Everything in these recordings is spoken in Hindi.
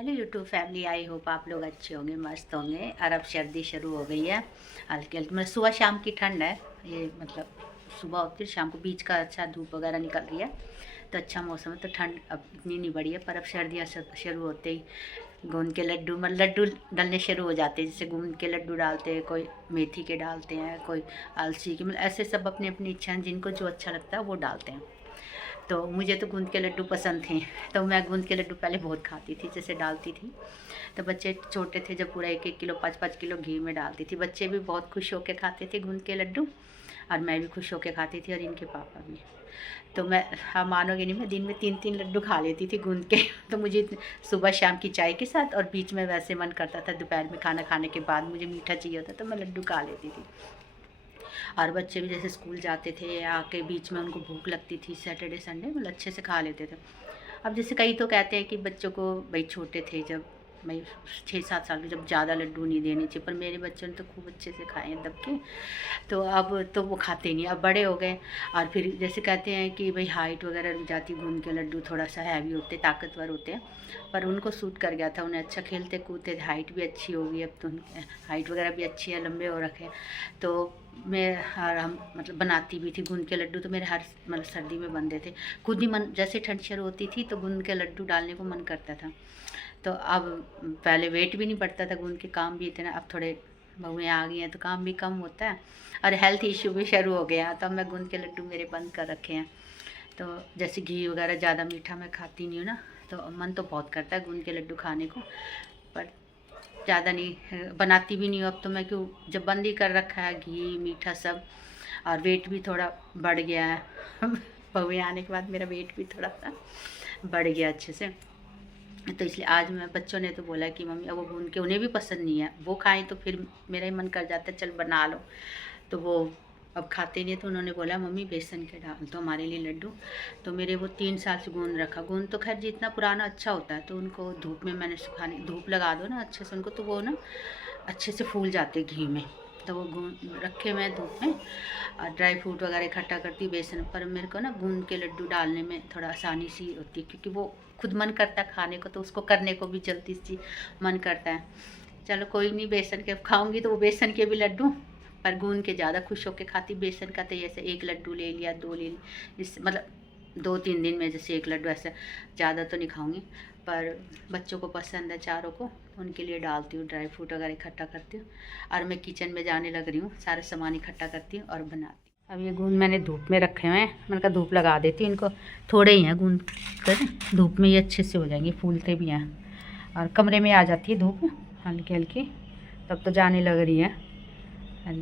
Hello YouTube family, I hope आप लोग अच्छे होंगे, मस्त होंगे। और अब सर्दी शुरू हो गई है हल्की हल्की, मतलब सुबह शाम की ठंड है ये, मतलब सुबह होती है शाम को बीच का अच्छा धूप वगैरह निकल रही है तो अच्छा मौसम है। तो ठंड अब इतनी नहीं बढ़ी है, पर अब सर्दियाँ शुरू होते ही गोंद के लड्डू, मतलब लड्डू डलने शुरू हो जाते हैं। जैसे गोंद के लड्डू डालते हैं, कोई मेथी के डालते हैं, कोई अलसी के, मतलब ऐसे सब अपनी अपनी इच्छा है, जिनको जो अच्छा लगता है वो डालते हैं। तो मुझे तो गूंद के लड्डू पसंद थे, तो मैं गूंद के लड्डू पहले बहुत खाती थी, जैसे डालती थी। तो बच्चे छोटे थे जब पूरा 1-1 किलो 5-5 किलो घी में डालती थी। बच्चे भी बहुत खुश होकर खाते थे गूंद के लड्डू, और मैं भी खुश होकर खाती थी, और इनके पापा भी। तो मैं, हाँ मानोगे नहीं, मैं दिन में 3-3 लड्डू खा लेती थी गूंद के। तो मुझे सुबह शाम की चाय के साथ, और बीच में वैसे मन करता था दोपहर में खाना खाने के बाद मुझे मीठा चाहिए होता, तो मैं लड्डू खा लेती थी। और बच्चे भी जैसे स्कूल जाते थे, आके बीच में उनको भूख लगती थी सैटरडे संडे, मतलब अच्छे से खा लेते थे। अब जैसे कई तो कहते हैं कि बच्चों को, भाई छोटे थे जब, भाई 6-7 साल के, जब ज़्यादा लड्डू नहीं देने चाहिए, पर मेरे बच्चों ने तो खूब अच्छे से खाए हैं दब के। तो अब तो वो खाते नहीं, अब बड़े हो गए। और फिर जैसे कहते हैं कि भाई हाइट वगैरह रुक जाती, गूंद के लड्डू थोड़ा सा हैवी होते, ताकतवर होते हैं, पर उनको सूट कर गया था, उन्हें अच्छा खेलते कूदते, हाइट भी अच्छी होगी अब तो, उनकी हाइट वगैरह भी अच्छी है, लंबे हो रखे। तो मैं, हर हम मतलब बनाती भी थी गूंद के लड्डू, तो मेरे हर मतलब सर्दी में बनते थे। खुद ही मन, जैसे ठंड शुरू होती थी तो गूंद के लड्डू डालने को मन करता था। तो अब, पहले वेट भी नहीं बढ़ता था गूंद के, काम भी इतना, अब थोड़े बहुएँ आ गई हैं तो काम भी कम होता है, और हेल्थ इशू भी शुरू हो गया, तो अब मैं गूंद के लड्डू मेरे बंद कर रखे हैं। तो जैसे घी वगैरह ज़्यादा मीठा मैं खाती नहीं हूँ ना, तो मन तो बहुत करता है गूंद के लड्डू खाने को, पर ज़्यादा नहीं बनाती भी नहीं हूँ अब तो मैं, क्यों जब बंद ही कर रखा है घी मीठा सब। और वेट भी थोड़ा बढ़ गया है। बहुएँ आने के बाद मेरा वेट भी थोड़ा सा बढ़ गया अच्छे से। तो इसलिए आज मैं, बच्चों ने तो बोला कि मम्मी अब वो गूंद के, उन्हें भी पसंद नहीं है, वो खाएं तो फिर मेरा ही मन कर जाता है चल बना लो। तो वो अब खाते नहीं है, तो उन्होंने बोला मम्मी बेसन के डाल दो हमारे लिए लड्डू। तो मेरे वो 3 साल से गूंद रखा, गूंद तो खैर जितना पुराना अच्छा होता है, तो उनको धूप में मैंने सुखाने, धूप लगा दो ना अच्छे से उनको, तो वो ना अच्छे से फूल जाते घी में। तो वो गूंद रखे मैं धूप में, और ड्राई फ्रूट वगैरह इकट्ठा करती बेसन पर। मेरे को ना गूंद के लड्डू डालने में थोड़ा आसानी सी होती है, क्योंकि वो खुद मन करता है खाने को, तो उसको करने को भी जल्दी सी मन करता है। चलो कोई नहीं, बेसन के खाऊंगी तो वो बेसन के भी लड्डू, पर गूंद के ज़्यादा खुश होकर खाती। बेसन का तो जैसे 1 लड्डू ले लिया, 2 ले लिया, इस मतलब 2-3 दिन में जैसे 1 लड्डू, ऐसा ज़्यादा तो नहीं खाऊंगी। पर बच्चों को पसंद है चारों को, तो उनके लिए डालती हूँ, ड्राई फ्रूट वगैरह इकट्ठा करती हूँ। और मैं किचन में जाने लग रही हूँ, सारा सामान इकट्ठा करती हूँ और बनाती हूँ। अब ये गूंद मैंने धूप में रखे हुए हैं, मैंने कहा धूप लगा देती हूँ इनको, थोड़े ही हैं गूंद कर, धूप में ये अच्छे से हो जाएंगे, फूलते भी हैं, और कमरे में आ जाती है धूप हल्की हल्की, तब तो जाने लग रही है। और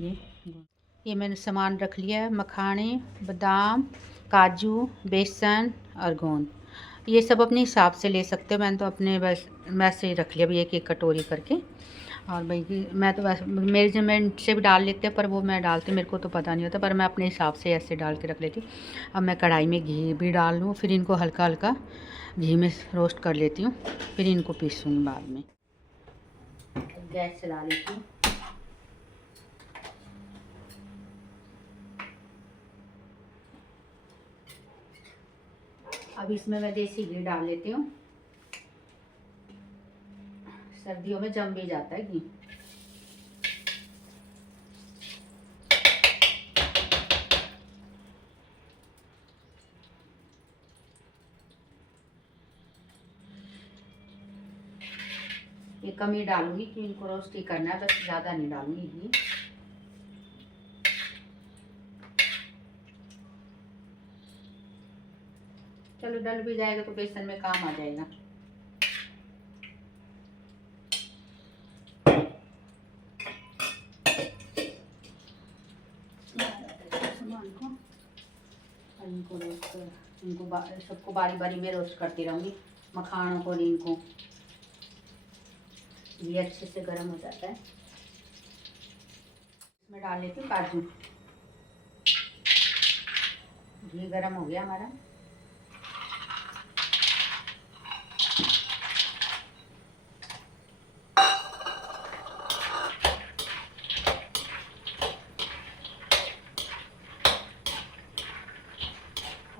ये मैंने सामान रख लिया है, मखाने, बादाम, काजू, बेसन और गोंद। ये सब अपने हिसाब से ले सकते हो, मैंने तो अपने बस वैसे ही रख लिया अभी, एक एक कटोरी करके। और भाई मैं तो वैसे मेजरमेंट से भी डाल लेते हैं, पर वो मैं डालती, मेरे को तो पता नहीं होता, पर मैं अपने हिसाब से ऐसे डाल के रख लेती हूँ। अब मैं कढ़ाई में घी भी डाल लूँ, फिर इनको हल्का हल्का घी में रोस्ट कर लेती हूँ, फिर इनको पीसूँगी बाद में। गैस चला लेती हूँ। अब इसमें मैं देसी घी डाल लेती हूँ, सर्दियों में जम भी जाता है घी। ये कम ही डालूंगी, कि इनको रोस्ट ही करना है, बस ज़्यादा नहीं डालूंगी घी। चलो डल भी जाएगा तो बेसन में काम आ जाएगा। इनको रोस्ट कर, इनको सबको बारी बारी में रोस्ट करती रहूँगी, मखानों को, इनको ये अच्छे से गर्म हो जाता है। इसमें डाल लेती हूँ काजू, घी गर्म हो गया हमारा।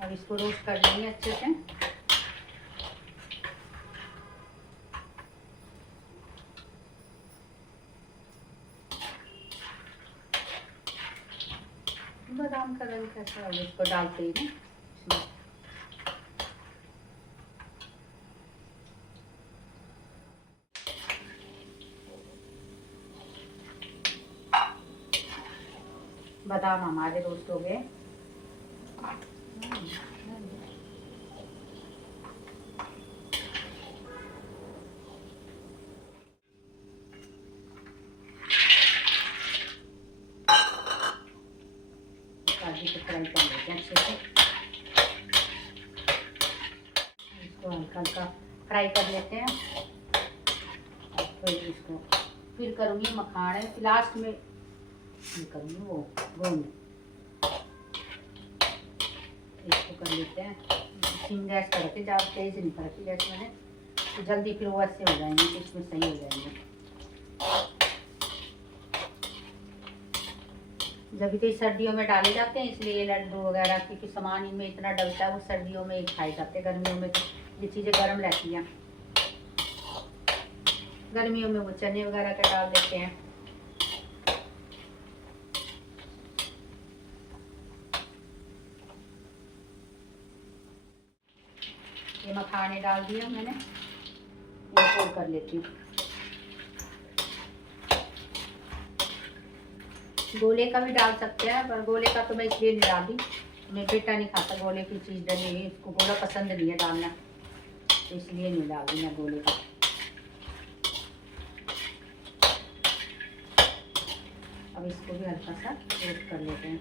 अब इसको रोस्ट कर लेंगे अच्छे से। बादाम का रंग कैसा है इसको डालते ही ना इसमें। बादाम हमारे रोस्ट हो गए। काजू को फ्राई कर लेते हैं अच्छे से। इसको हल्का हल्का फ्राई कर लेते हैं। फिर इसको फिर करूँगी मखाने लास्ट में करूँगी वो गोंद। इसको कर लेते हैं। सिम गैस कर रखी, ज़्यादा तेज़ नहीं कर रखी गैस मैंने, तो जल्दी फिर वो ऐसे हो जाएंगे, इसमें सही हो जाएंगे। जब भी सर्दियों में डाले जाते हैं इसलिए लड्डू वगैरह क्योंकि सामान इनमें इतना डलता है, वो सर्दियों में खाए जाते हैं। गर्मियों में ये चीज़ें गर्म रहती हैं। गर्मियों में वो चने वगैरह का डाल देते हैं। ये मखाने डाल दिए मैंने, इनको कर लेती हूँ। गोले का भी डाल सकते हैं, पर गोले का तो मैं इसलिए नहीं डाली, मेरा बेटा नहीं खाता गोले की चीज़ डली हुई, इसको गोला पसंद नहीं है डालना, तो इसलिए नहीं डाली मैं गोले का। अब इसको भी हल्का सा रोस्ट कर लेते हैं।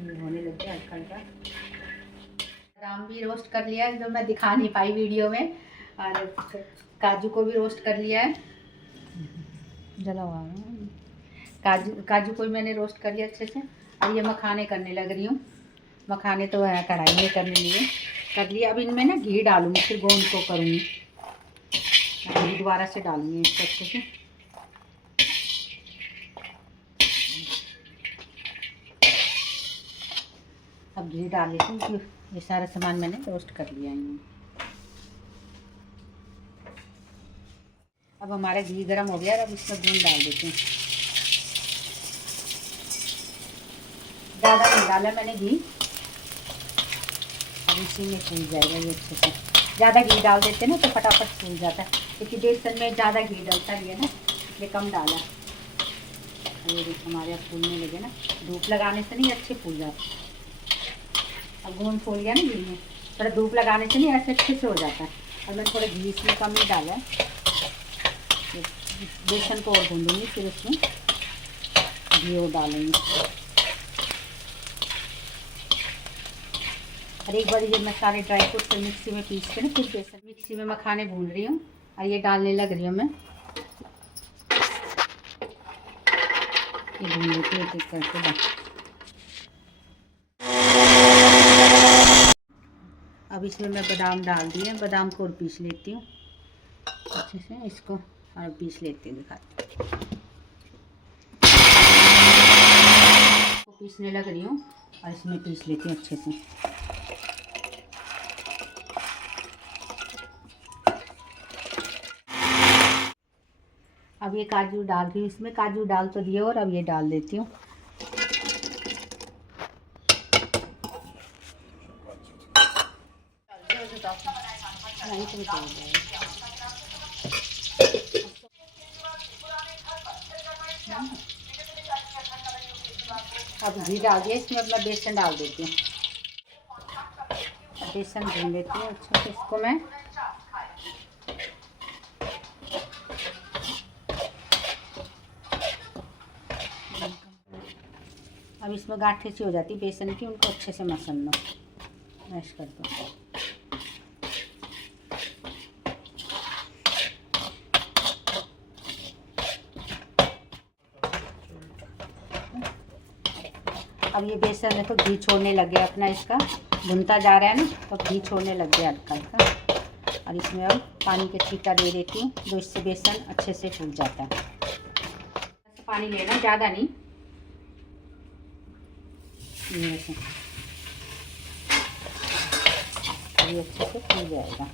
ये होने लग गया हल्का हल्का। बादाम भी रोस्ट कर लिया है, जो मैं दिखा नहीं पाई वीडियो में, और काजू को भी रोस्ट कर लिया है। जला हुआ काजू को भी मैंने रोस्ट कर लिया अच्छे से। अब ये मखाने करने लग रही हूँ। मखाने तो है कढ़ाई में करने लिए कर लिया। अब इनमें ना घी डालूंगी, फिर गोंद को करूँगी, घी दोबारा से डालूंगी इसको अच्छे से। अब घी डाल लेती हूँ। ये सारा सामान मैंने रोस्ट कर लिया है। अब हमारा घी गर्म हो गया, अब इसमें गोंद डाल देते हैं। ज़्यादा नहीं डाला मैंने घी, अब इसी में फूल जाएगा ये अच्छे से। ज़्यादा घी डाल देते हैं ना तो फटाफट फूल जाता है, क्योंकि बेसन में ज़्यादा घी डलता नहीं है ना, ये कम डाला। ये देखो हमारे यहाँ फूलने लगे ना, धूप लगाने से नहीं अच्छे फूल जाते। अब गोंद फूल गया ना घी में, थोड़ा धूप लगाने से नहीं ऐसे अच्छे से हो जाता है। और मैंने थोड़ा घी इसमें कम ही डाला है। बेसन को और भूनूंगी, फिर उसमें घी और डालूंगी। और एक बार ये मैं सारे ड्राई फ्रूट मिक्सी में पीस के ना फिर बेसन मिक्सी में मखाने भून रही हूँ, और ये डालने लग रही हूँ मैं। ये भून लेती हूँ एक करके। अब इसमें मैं बादाम डाल दिए, बादाम को और पीस लेती हूँ अच्छे से इसको, और पीस लेती हूँ दिखाती हूँ। पीसने लग रही हूँ और इसमें पीस लेती हूँ अच्छे से। अब ये काजू डाल रही हूँ इसमें, काजू डाल तो दिए और अब ये डाल देती हूँ। अब घी डाल दिया इसमें, अब मैं बेसन डाल देती हूँ। बेसन भून लेती हूँ अच्छे से इसको मैं। अब इसमें गांठें सी हो जाती बेसन की, उनको अच्छे से मसल लो, मैश कर दो। अब ये बेसन है तो घी छोड़ने लग गया अपना, इसका भुनता जा रहा है ना, तो घी छोड़ने लग गया हल्का हल्का। और इसमें अब पानी के छींटा दे देती हूँ, जो इससे बेसन अच्छे से फूल जाता है। पानी लेना, ज़्यादा नहीं, ये अच्छे से फूल जाएगा।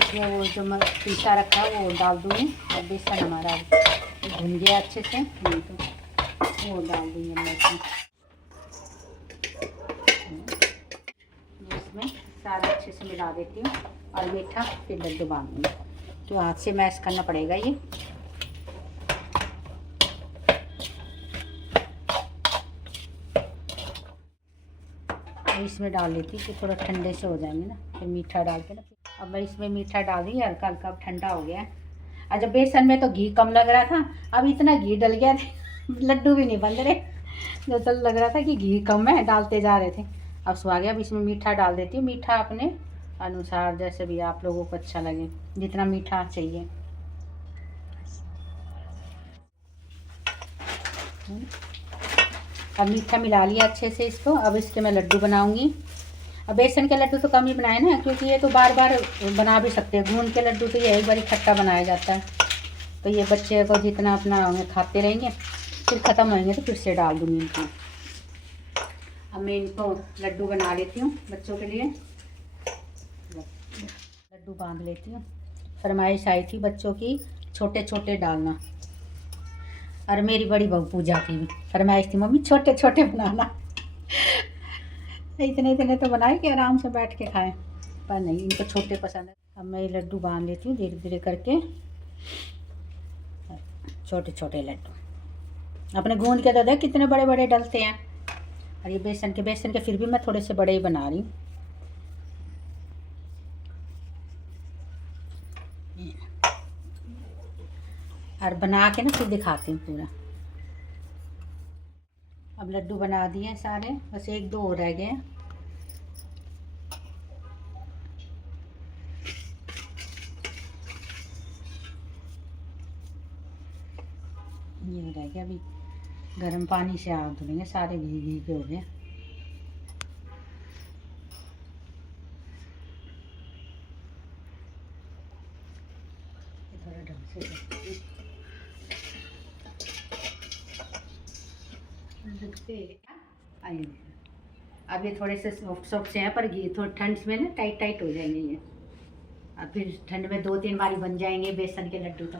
इसमें वो जो मैं पीसा रखा है वो डाल दूँगी और बेसन हमारा भुन गया अच्छे से, नहीं तो वो डाल दूँगी मैं इसमें। इसमें सारा अच्छे से मिला देती हूँ और मीठा फिर लड्डू बांधूँगी, तो हाथ से मैश करना पड़ेगा ये। इसमें डाल लेती हूँ कि थोड़ा ठंडे से हो जाएंगे ना, फिर मीठा डाल के ना। अब मैं इसमें मीठा डाल दी, हल्का हल्का अब ठंडा हो गया है। और जब बेसन में तो घी कम लग रहा था, अब इतना घी डल गया लड्डू भी नहीं बन रहे, तो लग रहा था कि घी कम है, डालते जा रहे थे। अब स्वाद गया। अब इसमें मीठा डाल देती हूँ, मीठा अपने अनुसार जैसे भी आप लोगों को अच्छा लगे, जितना मीठा चाहिए। अब मीठा मिला लिया अच्छे से इसको। अब इसके मैं लड्डू बनाऊंगी। अब बेसन के लड्डू तो कम ही बनाए ना, क्योंकि ये तो बार बार बना भी सकते हैं। गूंद के लड्डू तो ये एक बार खट्टा बनाया जाता है, तो ये बच्चे को जितना अपना खाते रहेंगे, फिर ख़त्म होंगे तो फिर से डाल दूँगी इनको। अब मैं इनको लड्डू बना लेती हूँ बच्चों के लिए। लड्डू बांध लेती हूँ। फरमाइश आई थी बच्चों की छोटे छोटे डालना, और मेरी बड़ी बहू पूजा की भी फरमाइश थी, मम्मी छोटे छोटे बनाना। इतने इतने तो बनाए कि आराम से बैठ के खाएं, पर नहीं, इनको छोटे पसंद है। अब मैं ये लड्डू बांध लेती हूँ धीरे धीरे करके, छोटे छोटे लड्डू। अपने गूंद के तो देख कितने बड़े बड़े डलते हैं, और ये बेसन के फिर भी मैं थोड़े से बड़े ही बना रही हूँ। और बना के ना फिर दिखाती हूँ पूरा। अब लड्डू बना दिए सारे, बस एक दो और रह गए। ये रह गया, अभी गर्म पानी से हाथ धुलेंगे, सारे घी घी के हो गए। थोड़ा ढंग से आइए। अब ये थोड़े से सॉफ्ट सॉफ्ट से हैं, पर घी थोड़ी ठंड में ना टाइट टाइट हो जाएंगे ये। अब फिर ठंड में 2-3 बारी बन जाएंगे बेसन के लड्डू तो।